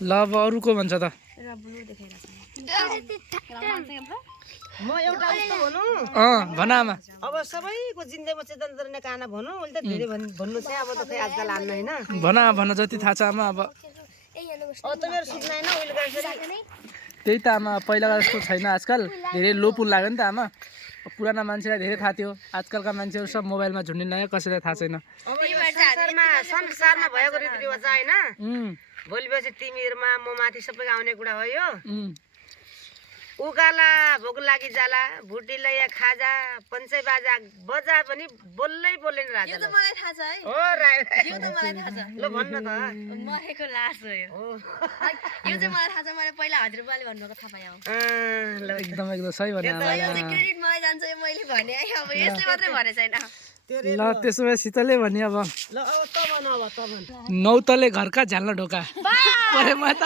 ल अब अरू को भन्छ त म एउटा यस्तो भनौँ भन आमा अब सबैको जिन्दगीमा चेतन गर्ने काना भनौँ उसले त धेरै भन्नु चाहिँ अब त खै आजकल हाल्नु होइन भन जति थाहा छ आमा अब त मेरो सुत्न होइन उहिले गरेर त्यही त आमा पहिलाको जस्तो छैन आजकल धेरै लो पुल लाग्यो नि त आमा पुराना मान्छेलाई धेरै थाहा थियो आजकलका मान्छेहरू सब मोबाइलमा झुन्डिन कसैलाई थाहा छैन अब यो संसारमा भएको रीतिरिवाज होइन भोलि पछि तिमीहरूमा म माथि सबैको आउने कुरा हो यो उकाला भोक लागि जाला भुटीलाई या खाजा पञ्चै बाजा बजा पनि बोल्दै बोल्दैन राजा यो त मलाई थाहा छ है हो यो त मलाई थाहा छ ल भन्न त मरेको लास हो यो यो चाहिँ मलाई थाहा छ मैले पहिला हजुरबाले भन्नुको थाहा पाएँ ल एकदम सही भने आमा यो चाहिँ क्रेडिट मलाई जान्छ यो मैले भने है अब यसले मात्रै भने छैन ल त्यसो भए शीतलले भने अब ल अब त भन अब त भन नौतले घरका झ्याल्न ढोका परे म त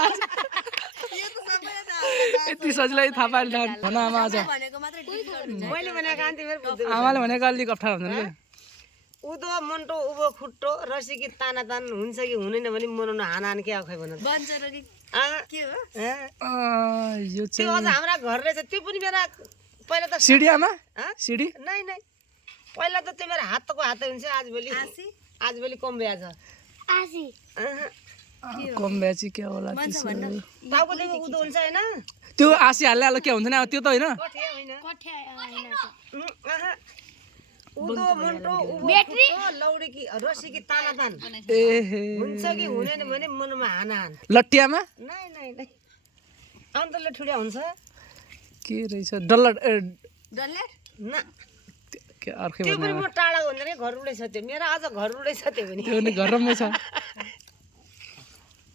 यो त सबैलाई थाहा हुन्छ यति सजिलै थाहा पाइल भन आमा आज भनेको मात्रै डिफिकल्ट हुन्छ मैले भनेको कान्ति मेरो बुद्धि आमाले भनेको अलिक अप्ठ्यारो हुन्छ नि उदो मन्टो उभो खुट्टो रसिकी ताना तान हुन्छ कि हुँदैन भने मनाउन हान के आखै भन बन्छ र कि के हो यो त्यो अझ हाम्रा घर रहेछ त्यो पनि मेरा पहिला त सिडी आमा सिडी नै नै पहिला त त्यो मेरो हातको हातै हुन्छ आजभोलि कम भ्या छ कम ब्याची के होला त्यसो टाउको देखि उदो हुन्छ हैन त्यो आसी हाल्ने आलो के हुन्छ नि अब त्यो त होइन कठ्या होइन उदो मन्टो उभो खुट्टो लौडीकी रसिकी ताना तान एहे हुन्छ कि हुँदैन भने मनमा हान लट्टियामा नै नै नै अन्तले ठुड्या हुन्छ के रहेछ डल्ला डल्ले न के अर्कै त्यो पनि भन्ने म टाढाको हुँदैन घर उडै छ त्यो मेरो आज घर उडै छ त्यो पनि त्यो नि घरमै छ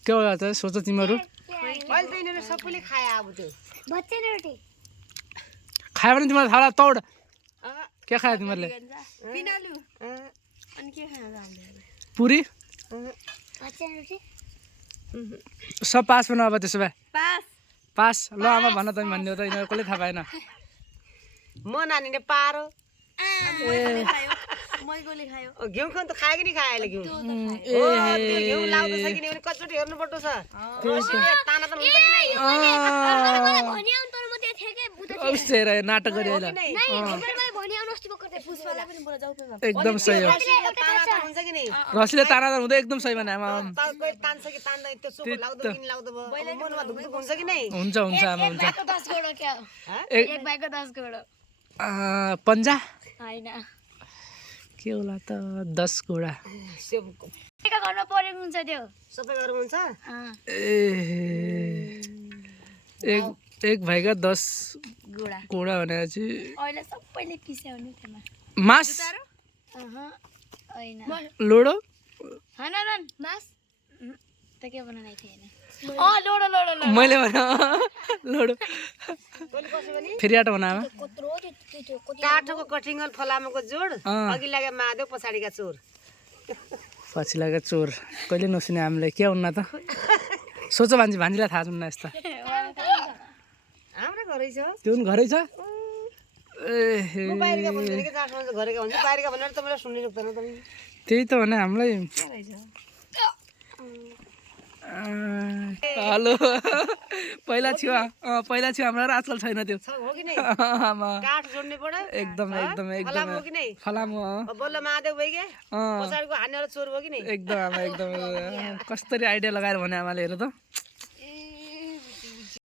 के होला त सोच तिमीहरू अहिले त यिनीहरू सबैले खाए अब त्यो खायो भने तिमीलाई थाहा तौड अँ, के खायो तिमीहरूले पिनालु अँ, अनि के खान जान्दैन पुरी अँ। सब पास भन अब त्यसो भए पास पास ल आमा भन त भन्ने हो त यिनीहरू कसले थाहा पाएन म नानीले पारो मैगोले खायो घिउ खानु त खायो कि नि खायो अहिले घिउ त्यो त हो त्यो घिउ लाउँदो छ कि नि भने कचोटि हेर्नु पर्दो छ रसिले ताना त हुन्छ कि नै अवश्य रहे नाटक गरे हो कि नै पुष्पालाई पनि बोला जाऊ पेमा एकदम सही हो रसिले ताना त हुन्छ कि नि रसले ताना हुँदै एकदम सही भने आमा कोही तान्छ कि तान्दैन त्यो चोखो लाउँदो कि नि लाउँदो भयो मनमा धुकधुक हुन्छ कि नै हुन्छ हुन्छ आमा हुन्छ 10 करोड क्या हँ? एक भाइको 10 करोड पन्जा हैन के होला त 10 घोडा सेबको घरमा परेको हुन्छ त्यो सबै घरमा हुन्छ ए एक भाइका 10 घोडा घोडा भनेपछि अहिले सबैले पिस्याउ नि त्यसमा मास हैन लोडो हनरन मास त के बनाउनै थिएन लोडो लोडो लोडो मैले भने लोडो तैँले कसो भने फेरि आटा बनामा काठको कठिङ्गल फलामको जोड अघि लागे महादेव पछाडिका चोर पछि लाग्यो चोर कहिले नसुने हामीलाई के हुन्न त सोच भान्जीलाई थाहा छुन्न यस्ता हाम्रो घरै छ त्यो पनि घरै छ म बाहिरका भन्दैन कि जहाँसम्म चाहिँ घरेका हुन्छ बाहिरका भनेर त मलाई सुन्नै सक्दैन त त्यही त भने हामीलाई हेलो पहिला थियो हाम्रो आजकल छैन त्यो हो कि नै आमा काठ जोड्ने पड्यो एकदम एकदम एकदम फलाम हो कि नै फलाम हो बल्ल महादेव भइगे पछाडिको हान्नेवाला चोर भयो कि नै एकदम आमा एकदम कस्तरी आइडिया लगाएर भने आमाले हेर त